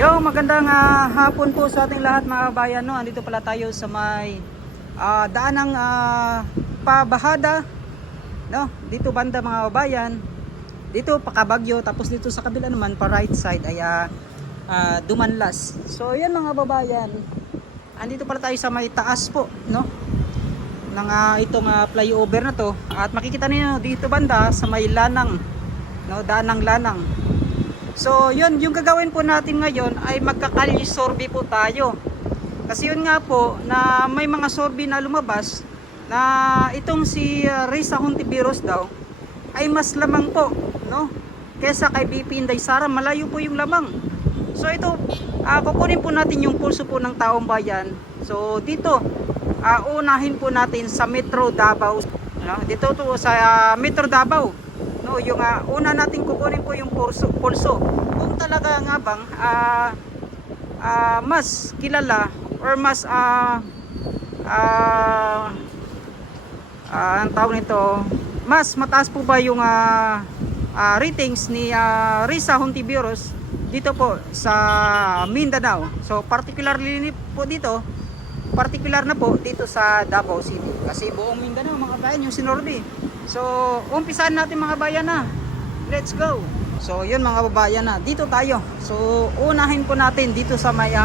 Yo, magandang hapon po sa ating lahat mga kabayan, no. Andito pala tayo sa may daanang pabahada, no. Dito banda mga kabayan. Dito Pakabagyo, tapos dito sa kabila naman pa right side ay Dumanlas. So, yan mga kababayan. Andito pala tayo sa may taas po, no. Ng itong flyover na to. At makikita niyo dito banda sa may lanang, no, daanang lanang. So yun, yung gagawin po natin ngayon ay magkakalye sorbe po tayo. Kasi yun nga po na may mga sorbe na lumabas na itong si Risa Hontiveros daw ay mas lamang po, no, kesa kay BP Inday Sara. Malayo po yung lamang. So ito, kukunin po natin yung pulso po ng taong bayan. So dito, unahin po natin sa Metro Davao, no? Dito to sa Metro Davao, no, yung una natin kukunin po yung pulso kung talaga nga bang mas kilala or mas ang tawag nito, mas mataas po ba yung ratings ni Risa Hontiveros dito po sa Mindanao. So particularly po dito, particular na po dito sa Davao City, kasi buong Mindanao mga bayan yung sinorbe. So umpisahan natin mga bayan na. Let's go. So yun mga babayan na, dito tayo. So unahin po natin dito sa may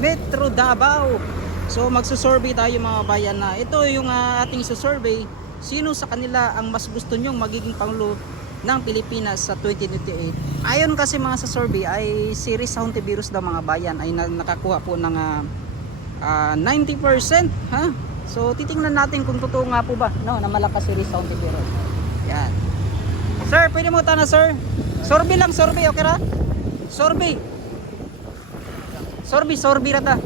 Metro Davao. So magsusurvey tayo mga bayan na. Ito yung ating susurvey. Sino sa kanila ang mas gusto nyong magiging Pangulo ng Pilipinas sa 2028? Ayon kasi mga sa survey ay si Risa Hontiveros daw mga bayan ay nakakuha po ng 90%, ha? So titingnan natin kung totoo nga po ba, no, na malakas si Risa Hontiveros. Yan. Sir, pwede mo tana sir? Sorbi lang, sorbi, okay ra? Sorbi. Sorbi rata.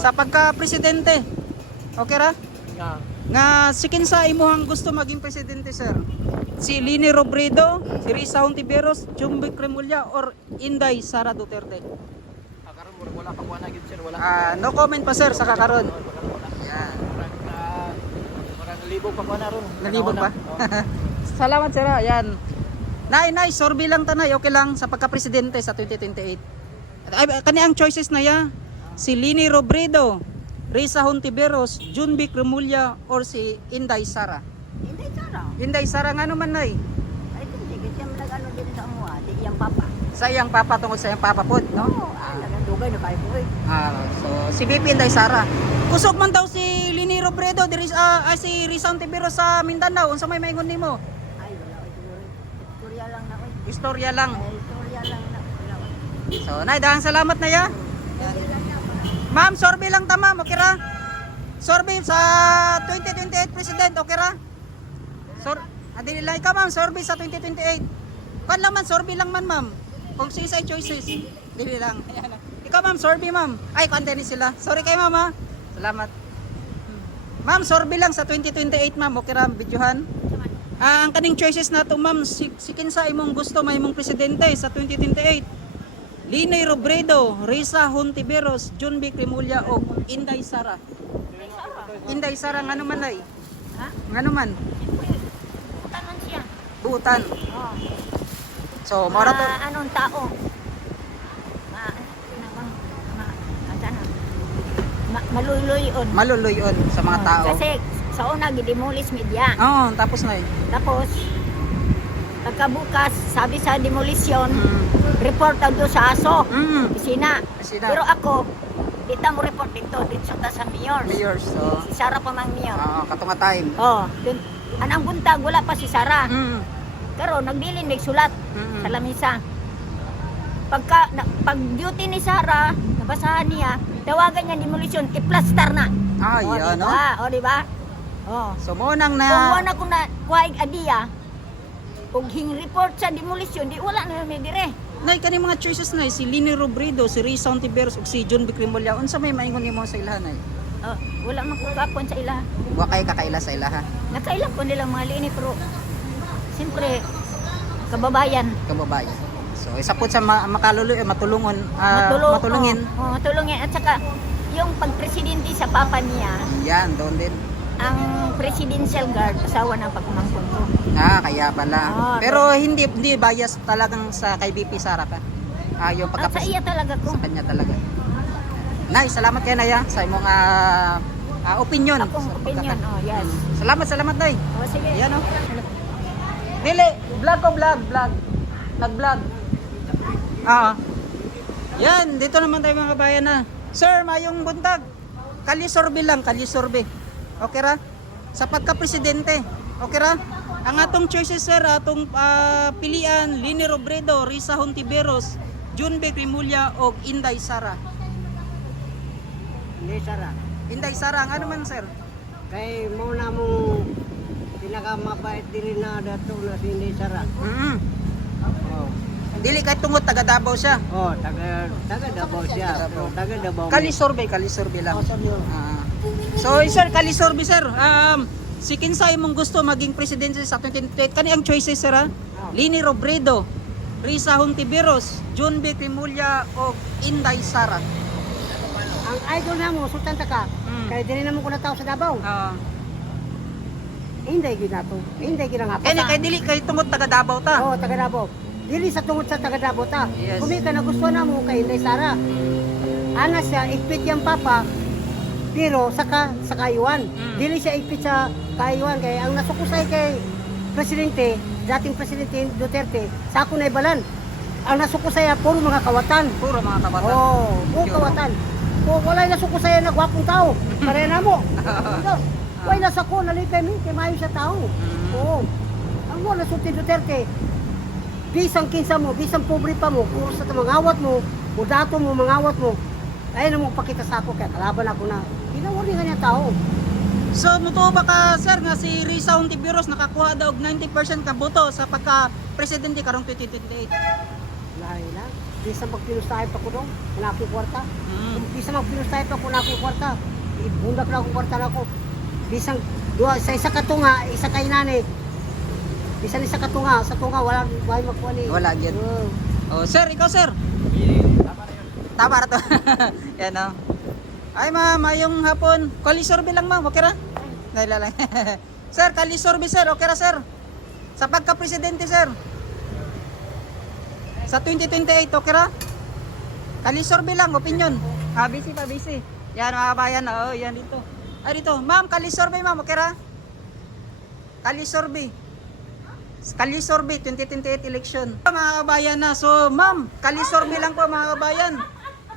Sa pagka-presidente, okay ra? Yeah. Nga sikin sa imuhang gusto maging presidente sir? Si Leni Robredo, si Risa Hontiveros, Jumboy Remulla, or Inday Sara Duterte? Karon wala ka buwan agad sir, wala. No comment pa sir sa kakaron. Yan. Marang libog pa kuan ron. Nalibog pa? Salamat sir. Yan. Nay, sorbi lang tanay, okay lang sa pagka-presidente sa 2028. Ay, kani ang choices na ya. Si Leni Robredo, Risa Hontiveros, Jumboy Remulla, or si Inday Sara? Inday Sara. Inday Sara nga naman nay. Ay, hindi. Kasi yung nag-ano din sa amuha. Di iyang papa. Sa iyang papa, tungkol sa iyang papa po, no? Oo. Nagandugay na kayo po eh. So si BP Inday Sara. Kusog man daw si Leni Robredo, si Risa Hontiveros sa Mindanao. Unsa may maingon nimo? Ay, wala ko siguro. Istorya lang na ko. Istorya lang. Ay, istorya lang na. Wala ko. So, nay, dahang salamat na ya. Ma'am, sorbe lang ta ma'am, okay ra? Sorbe sa 2028 president, okay ra? Adili lang ka ma'am, sorbe sa 2028. Kan lang man, sorbe lang man ma'am. Kung sino sa choices, dili lang. Ayan. Ikaw ma'am, sorbe ma'am. Ay, kante ni sila. Sorry kay ma'am ha. Salamat. Ma'am, sorbe lang sa 2028 ma'am, okay ra, videohan. Ang kaning choices nato ma'am, sikin sa imong gusto may imong presidente sa 2028. Leni Robredo, Risa Hontiveros, Jumboy Remulla, o Inday Sara? Inday Sara nga naman ay? Ha? Nga naman? Tanan siya. Buutan. Oo. So, mara to. Anong tao? Maluluyon. Maluluyon sa mga tao. Kasi sa una, gidemolis media. Oo, tapos na eh. Tapos, pagkabukas, sabi sa demolisyon, report daw doon sa ASO, Pisina. Pero ako, dito mo report dito ta sa mayor. Mayor, so. Si Sara pa mang mayor. Katunga time. Dun, anang buntag, wala pa si Sara. Pero nagbilin, nagsulat sa lamisa. Pag duty ni Sara, nabasahan niya, tawagan niya demolisyon, i-plaster na. Yan, no? Diba? So, mo nang Kung na... wala ko na kuhaig adiya, kung hing report sa demolisyon, di wala na may dire. Nay, kani mga choices na si Leni Robredo, si Risa Hontiveros, ug si Jumboy Remulla. Unsa may maingon nimo sa ilahan ay? Wala man ko kapon sa ila. Wa kay kakaila sa ilaha. Nakailan ko nilang mga liini, pero siyempre, kababayan. Kababayan. So, isa po sa matulungon, matulungin. Matulungin. At saka, yung pagpresidente sa papa niya, Yan, doon din. ang presidential guard, asawa ng pagkumangkong ko. Kaya pala. Pero hindi bias talagang sa kay BP Sara ka. Yung At sa iya talaga ko. sa kanya talaga. Nay, salamat kay Nay sa imong opinion. Akong Sa opinion, oh, yes. Salamat Nay. Oh, sige. Ayan o. Dili, vlog ko, vlog. Nag-vlog. Yan, dito naman tayo mga kabayan na. Sir, mayong buntag. Kalisorbe lang, kalisorbe. Okay ra? Sa pagka-presidente. Okay ra? Ang atong choices sir, atong pilian, Lini Robredo, Risa Hontiveros, Junbe Rimulya o Inday Sara. Hindi Sara. Inday Sara, ang ano man sir? Kay muna mo pinakamabait din na dato na si Hindi Sara. Oh. Dili kay tungod taga Davao siya. Oh, taga Davao siya. Pero taga Davao. Kalisorbe lang. So sir, kalisorbe sir. Si Kinsay mong gusto maging presidente sa 2028. Kani ang choices sir ha? Lini Robredo, Risa Hontiveros, Junbe Rimulya o Inday Sara. Ang idol na mo Sultan Taka. Kay dili na mo ko na tao sa Davao. Hindi gid nato. Hindi gid nga Kay dili kay tungod taga Davao ta. Oh, taga Davao. Dili sa tungod sa taga Davao ta. Yes. Kung ka na gusto na mo kay Inday Sara. Ana siya ikpit yang papa. Pero sa kayuan. Dili siya ikpit sa kayuan kay ang nasukusay kay presidente, dating presidente Duterte, sa ako na ibalan. Ang nasukusay puro mga kawatan. Puro mga kabatan. Oh, puro kawatan. Kung wala nasukusay na gwapong tao, pare na mo. Wala na sa ko nalipay mi kay maayo sa tao. Oo. Ang mo nasulti Duterte. Bisang kinsa mo, bisang pobre pa mo, kung sa mangawat mo, o dato mo mangawat mo. Ay na mo pakita sa ako kaya kalaban ako na. Ginawari nga niya tao. So mutuo ba ka sir nga si Risa Hontiveros nakakuha daw og 90% ka boto sa pagka presidente karong 2028. Lahi na. Bisang magpinustahin pa ko dong, wala akong kwarta. Bisang magpinustahin pa ko, wala akong kwarta. Ibundak na akong kwarta na ako. Bisang sa isa katunga, isa kay nani. Bisan isa katunga, sa tunga wala magkuha ni. Wala gyud. Oh, sir, ikaw sir. Tama ra to. Yan oh. Ay ma'am, ayong hapon. Kalisorbe lang ma'am, okay ra? Dahil lang. Sir, kalisorbe sir, okay ra sir? Sa pagka-presidente sir. Sa 2028, okay ra? Kalisorbe lang, opinion. Busy pa, busy. Yan mga kabayan, oh, yan dito. Ay dito, ma'am, kalisorbe ma'am, okay ra? Kalisorbe. Kalisorbe 2028 election. Mga kabayan na, so ma'am, kalisorbe lang po mga kabayan.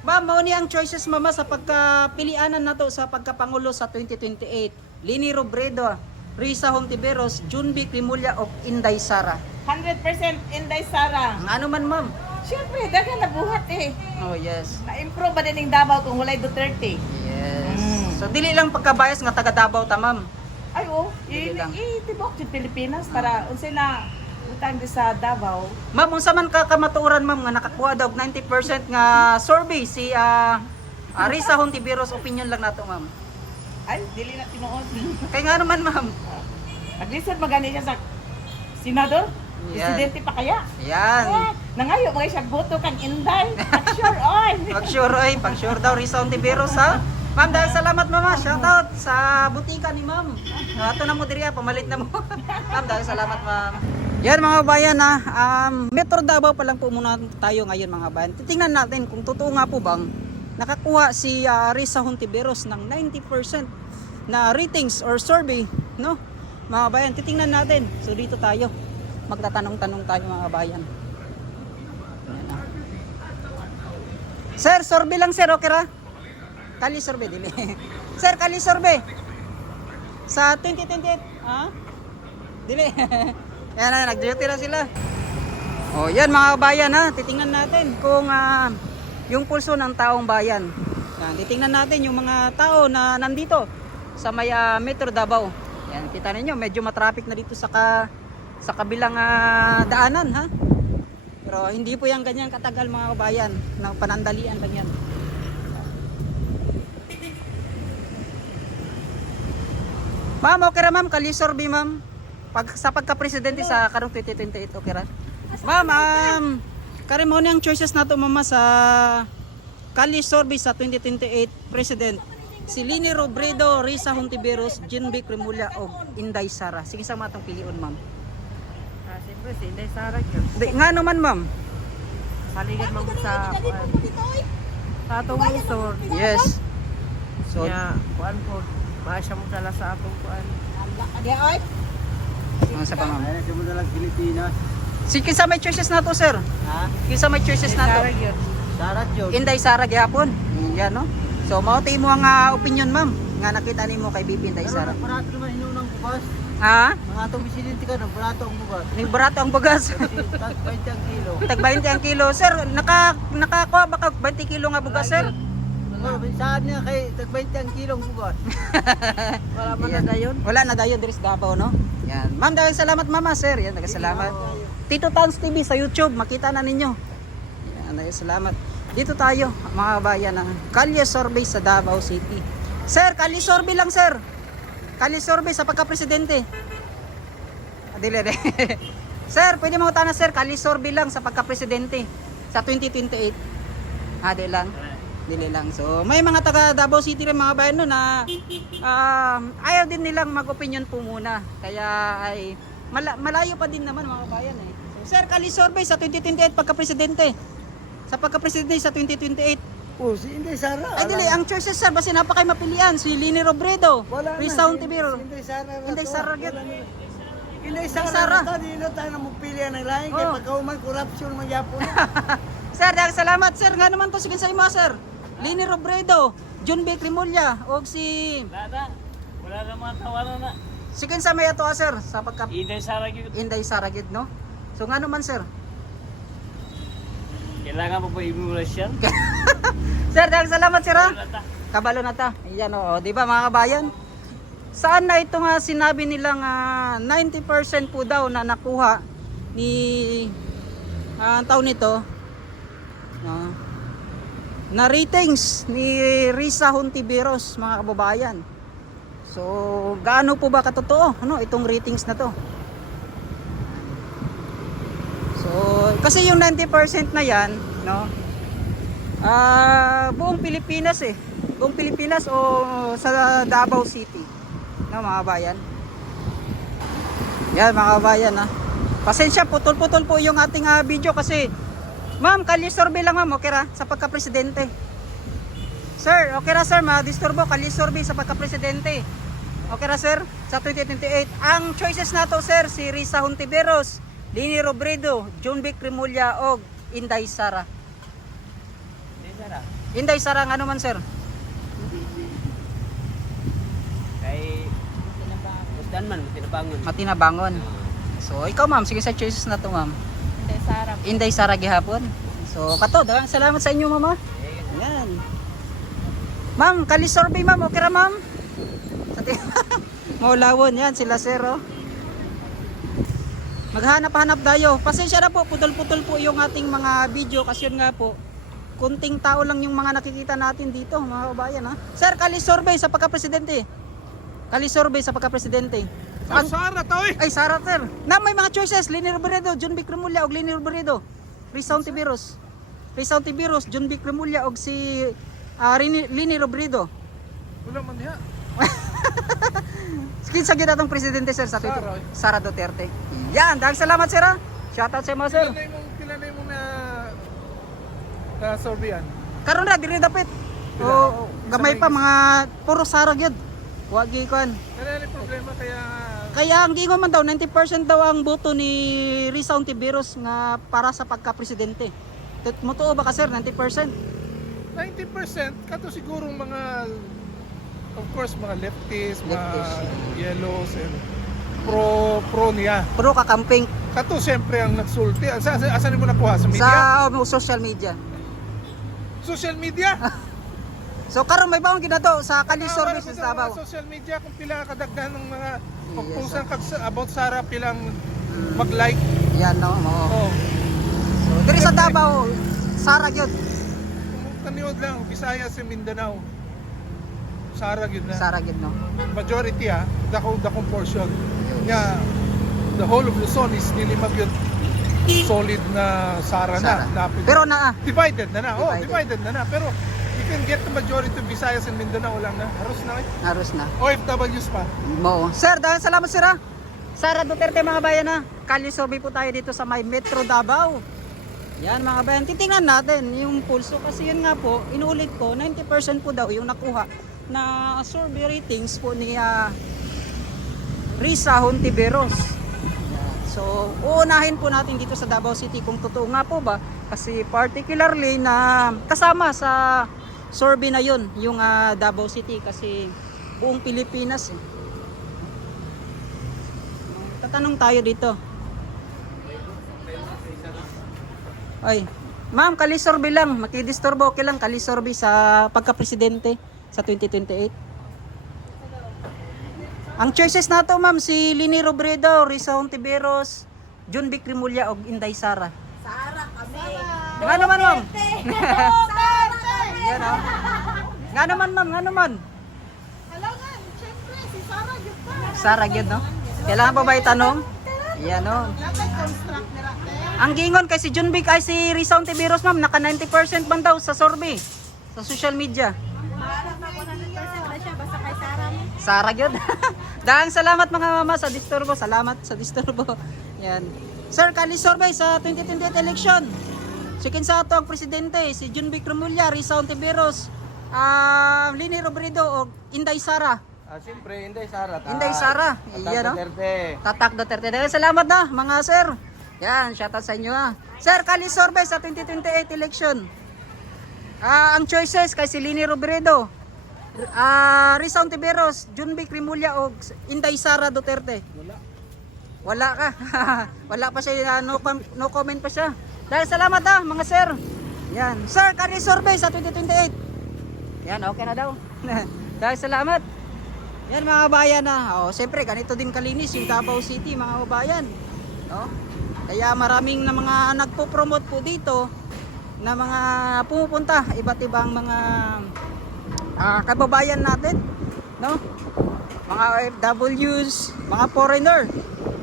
Ma'am, mao ni ang choices mama sa pagkapilianan nato sa pagkapangulo sa 2028. Lini Robredo, Risa Hontiveros, Junbe Rimulya o Inday Sara. 100% Inday Sara. Ang ano man ma'am? Siyempre, dagan na buhat eh. Oh yes. Na-improve ba din yung Davao kung walay Duterte? Yes. So dili lang pagkabayas nga taga Davao ta ma'am. Ay oh, Dili lang. itibok yung Pilipinas para unsay na utang di sa Davao. Ma'am, unsa man ka kamatuoran ma'am nga nakakuha daw og 90% nga survey si Risa Hontiveros, opinion lang nato ma'am. Ay, dili na tinuod. Kay nga naman ma'am. Nag-listen magani siya sa senador. Yan. Presidente pa kaya? Yan. Nangayo mga siya boto kang Inday. Sure on. Pag sure daw Risa Hontiveros ha. Ma'am, dahil salamat mama. Shoutout sa butika ni ma'am. Ato na mo diriya, pamalit na mo. Ma'am, dahil salamat ma'am. Yan mga bayan na, Metro Davao pa lang po muna tayo ngayon mga bayan. Titingnan natin kung totoo nga po bang nakakuha si Risa Hontiveros ng 90% na ratings or survey, no? Mga bayan, titingnan natin. So dito tayo, magtatanong-tanong tayo mga bayan. Yan na. Sir, survey lang sir, okay ra? Kali survey, dili. Sir, kali survey. Sa 2028, ha? Dili. Yan na, nag-duty na sila. O, yan mga bayan ha. Titingnan natin kung yung pulso ng taong bayan. Yan, titingnan natin yung mga tao na nandito sa may Metro Davao. Yan, kita ninyo, medyo matraffic na dito sa kabilang daanan ha. Pero hindi po yan ganyan katagal mga bayan. Na panandalian lang yan. Ma'am, okay ra ma'am, kalisorbe ma'am. Sa pagka-presidente sa karong 2028, okay ra? Ma'am, kare mo ang choices nato mama sa kalisorbe sa 2028 president. Si Lini Robredo, Risa Hontiveros, Junbe Rimulya o Inday Sara. Sige sa matong piliun ma'am. Siyempre si Inday Sara. Nga naman ma'am. Saligan man sa sa atong lungsod. Yes. So, Kaya kuan po, maasya mo dala sa atong kuan. ano sa pa ma'am? Ay, sa mga lang Pilipinas. Si kinsa may choices na to, sir? Ha? Kinsa may choices na to? Sarag yun. Sarat yun. Inday Sara gyapon. Yan no. So mao ti mo ang opinion ma'am nga nakita nimo kay BP Inday Pero Sara. nagparato naman hinunang bukas. Ha? Mga atong presidente ka, nagparato ang bukas. Ni barato ang bagas. Tag 20 ang kilo. Tag 20 ang kilo, sir. Nakakuha ba kag 20 kilo nga bugas, sir? Oh, saan niya kay tag 20 ang kilo ang bukas. Wala man na dayon. Wala na dayon diri sa Davao, no? Yan. Ma'am, dahil salamat mama, sir. Yan, salamat. Tito Tans TV sa YouTube, makita na ninyo. Yan, dahil salamat. Dito tayo, mga bayan ng Kalye Survey sa Davao City. Sir, Kalye Survey lang, sir. Kalye Survey sa pagka-presidente. Dili. Sir, pwede mo utana, sir. Kalye Survey lang sa pagka-presidente sa 2028. Di lang. Dili lang. So, may mga taga Davao City rin mga bayan no na ayaw din nilang mag-opinion po muna. Kaya ay malayo pa din naman mga bayan eh. So, sir, Kalye Survey sa 2028 pagka-presidente. Sa pagka-presidente sa 2028. Oh, si Inday Sara. Ay dili, ang choices sir, basta napakay mapilian. Si Lini Robredo, Rizal Ontiveros. Inday Sara. Inday Sara gyud. Inday Sara. Sara. Di na tayo na magpili ng lain kay Oh. pagkauman corruption magyapon. Sir, dahil salamat sir. Nga naman to sige sa imo sir. Lini Robredo, John B. Crimolia, og si Wala na mga tawanan na. sige sa may ato sir sa pagka Inday Saragit. Inday Saragit no. So nga naman sir. Kailangan mo pa emulasyon? Sir, dahil salamat sir ha. Wala ta. Kabalo na ta. Ayan o, di ba mga kabayan? Saan na ito nga sinabi nilang 90% po daw na nakuha ni ang taon nito na ratings ni Risa Hontiveros mga kababayan. So, gaano po ba katotoo itong ratings na to? So, kasi yung 90% na yan, buong Pilipinas buong Pilipinas o sa Davao City, mga bayan. Yan mga bayan pasensya, putol-putol po yung ating video kasi ma'am, Kalye Survey lang ma'am, okay ra sa pagka-presidente. Sir, okay ra sir, ma-disturbo Kalye Survey sa pagka-presidente. Okay ra sir, sa 2028. Ang choices nato sir, si Risa Hontiveros, Lini Robredo, John B. Crimolia og Inday Sara. Inday Sara. Inday Sara nga naman sir. Kay Musdan man, tinabangon. Matinabangon. So ikaw ma'am, sige sa choices na to ma'am. Inday Sara. Inday Sara gihapon. So kato, daghang salamat sa inyo mama. Yan. Ma'am, Kalye Survey ma'am, okay ra ma'am? Maulawon yan sila sir oh. Maghanap-hanap tayo. Pasensya na po, putol-putol po yung ating mga video kasi yun nga po, kunting tao lang yung mga nakikita natin dito, mga kabayan Sir, Kalye Survey sa pagka-presidente. Kalye Survey sa pagka-presidente. Sara to eh. Ay, Sara sir. Na may mga choices, Lini Robredo, John B. Crimolia og Lini Robredo. Rizal Ontiveros. Rizal Ontiveros, John B. Crimolia og si Lini Robredo. Wala man niya. Kinsa gyud atong presidente sir sa Twitter? Sara Duterte. Yan, dahil salamat sir ha. Shoutout sa mga sir. Pila na mo na surveyan. Karon ra diri dapit. O gamay pa mga puro Sara gyud. Wa gi kon. Kaya yung problema Kaya ang gingon man daw 90% daw ang boto ni Risa Ontiveros nga para sa pagka-presidente. Mutuo ba ka sir 90%? 90% kato sigurong mga of course mga leftists, mga yellows and pro niya. Puro ka camping Kato siyempre ang nagsulti. Asan mo nakuha? Sa media? sa social media. Social media? So karon may baon ginato sa Kalye Survey sa Davao. Social media kung pila kadagdahan ng mga kung Yes, saan about Sara pilang mag-like. Yan no. Oh. So diri sa Davao, Sara gyud. Kung taniod lang Visayas sa Mindanao. Sara gyud na. Sara gyud no. Majority dakong portion. Nga the whole of Luzon is nilimag yun solid na Sara Sara. na. Pero naa Divided na. Oh, Divided. divided na. Pero you can get the majority of Visayas and Mindanao lang na. Haros na. naros na. OFWs pa. Mo. Sir, dahil salamat sir ha. Sara Duterte mga bayan Kalye Survey po tayo dito sa may Metro Davao. Yan mga bayan, titingnan natin yung pulso kasi yun nga po, inulit ko, 90% po daw yung nakuha na survey ratings po ni Risa Hontiveros. So, uunahin po natin dito sa Davao City kung totoo nga po ba kasi particularly na kasama sa survey na yun yung Davao City kasi buong Pilipinas eh. Tatanong tayo dito. Ay, ma'am, kalisorbe lang. Makidisturbo, okay lang kalisorbe sa pagka-presidente sa 2028. Ang choices nato, ma'am, si Lini Robredo, Risa Hontiveros, John Vic Rimulya o Inday Sara. Sara kami. Nga naman, ma'am. Sara! Yan, oh. Nga naman, ma'am, nga naman. Halangan, syempre, si Sara yun pa. Sara gyud, no? Kailangan pa ba itanong? Yan, no? Dapat construct nila. Ang gingon kay si John Vic ay si Risa Hontiveros, ma'am, naka 90% man daw sa survey sa social media. Parang 100% na siya, basta kay Sara. Sara gyud. Daang salamat mga mama sa disturbo. Salamat sa disturbo. Yan. Sir, kali survey sa 2028 election. Sikin sa ato ang presidente si John Vic Rimulya, Risa Hontiveros, Lini Robredo o Inday Sara. Siyempre, Inday Sara. Inday Sara. Iyan, no? Duterte. Tatak Duterte. Dahil salamat na mga sir. Yan, shoutout sa inyo ha. Sir, kali survey sa 2028 election. Ang choices kay si Lini Robredo, Risa Hontiveros, John Vic Rimulya o Inday Sara Duterte. Wala ka. Wala pa siya, no comment pa siya. Dahil salamat ha mga sir. Yan. Sir, kali survey sa 2028. Yan, okay na daw. Dahil salamat. Yan mga bayan na. Oh, siyempre ganito din kalinis yung Davao City mga bayan. No? Kaya maraming na mga nagpo-promote po dito na mga pumupunta iba't ibang mga kababayan natin, no? Mga OFWs, mga foreigner.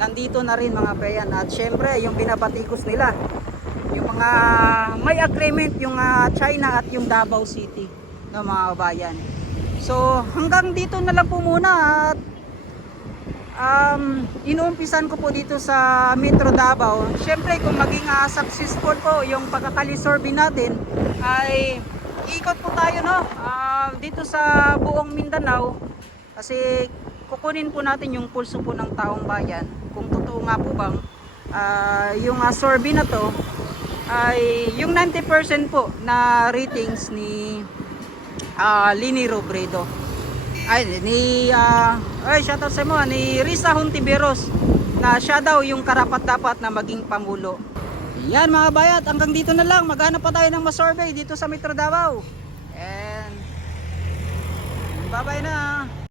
Nandito na rin mga bayan at syempre yung binabatikos nila yung mga may agreement yung China at yung Davao City, no mga kabayan. So hanggang dito na lang po muna at inuumpisan ko po dito sa Metro Davao. Syempre kung maging successful po yung pagkakalisorbe natin ay ikot po tayo, no? Dito sa buong Mindanao kasi kukunin po natin yung pulso po ng taong bayan kung totoo nga po bang yung survey na to ay yung 90% po na ratings ni Lini Robredo ay ni shoutout sa mo ni Risa Hontiveros na siya daw yung karapat-dapat na maging pangulo. Yan mga bayat, hanggang dito na lang. Maghanap pa tayo ng ma-survey dito sa Metro Davao. And bye-bye na.